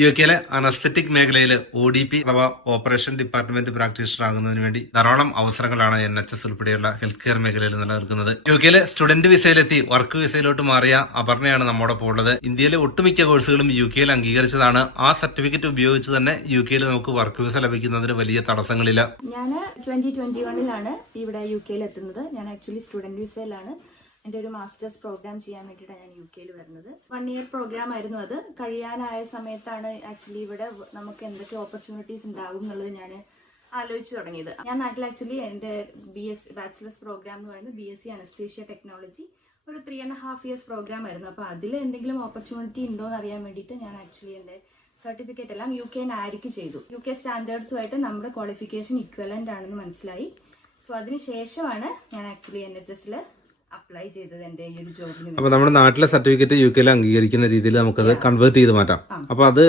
യുകെയിലെ anaesthetic മേഖലയിൽ ODP അഥവാ operation department practitioner ആകുന്നതിന് വേണ്ടി ധാരാളം അവസരങ്ങളാണ് NHS ഉൾപ്പെടെയുള്ള ഹെൽത്ത് കെയർ മേഖലയിൽ നിലനിൽക്കുന്നത്. യുകെയിലെ സ്റ്റുഡന്റ് വിസയിലെത്തി വർക്ക് വിസയിലോട്ട് മാറിയ അപർണയാണ് നമ്മോടൊപ്പം ഉള്ളത്. ഇന്ത്യയിലെ ഒട്ടുമിക്ക കോഴ്സുകളും യുകെയിൽ അംഗീകരിച്ചതാണ്. ആ സർട്ടിഫിക്കറ്റ് ഉപയോഗിച്ച് തന്നെ യുകെയിൽ നമുക്ക് വർക്ക് വിസ ലഭിക്കുന്നതിന് വലിയ തടസ്സങ്ങളില്ല. ഞാൻ 2021 ഇവിടെ യുകെയിൽ എത്തുന്നത്. ഞാൻ ആക്ച്വലി സ്റ്റുഡന്റ് വിസയിലാണ്. എൻ്റെ ഒരു മാസ്റ്റേഴ്സ് പ്രോഗ്രാം ചെയ്യാൻ വേണ്ടിയിട്ടാണ് ഞാൻ യുകെയിൽ വരുന്നത്. 1 ഇയർ പ്രോഗ്രാം ആയിരുന്നു. അത് കഴിയാനായ സമയത്താണ് ആക്ച്വലി ഇവിടെ നമുക്ക് എന്തൊക്കെ ഓപ്പർച്യൂണിറ്റീസ് ഉണ്ടാകും എന്നുള്ളത് ഞാൻ ആലോചിച്ച് തുടങ്ങിയത്. ഞാൻ നാട്ടിൽ ആക്ച്വലി എൻ്റെ ബാച്ചിലേഴ്സ് പ്രോഗ്രാം എന്ന് പറയുന്നത് BSc അനസ്തേഷ്യ ടെക്നോളജി ഒരു 3.5 ഇയേഴ്സ് പ്രോഗ്രാം ആയിരുന്നു. അപ്പോൾ അതിൽ എന്തെങ്കിലും ഓപ്പർച്യൂണിറ്റി ഉണ്ടോ എന്ന് അറിയാൻ വേണ്ടിയിട്ട് ഞാൻ ആക്ച്വലി എൻ്റെ സർട്ടിഫിക്കറ്റ് എല്ലാം UK നാരിക്ക് ചെയ്തു. UK സ്റ്റാൻഡേർഡ്സുമായിട്ട് നമ്മുടെ ക്വാളിഫിക്കേഷൻ ഇക്വലൻ്റ് ആണെന്ന് മനസ്സിലായി. സോ അതിനുശേഷമാണ് ഞാൻ ആക്ച്വലി NHSൽ അപ്ലൈ ചെയ്തത് എൻ്റെ ഈ ഒരു ജോബിന്. അപ്പൊ നമ്മുടെ നാട്ടിലെ സർട്ടിഫിക്കറ്റ് യുകെയിൽ അംഗീകരിക്കുന്ന രീതിയിൽ നമുക്കത് കൺവേർട്ട് ചെയ്ത് മാറ്റാം. അപ്പൊ അത്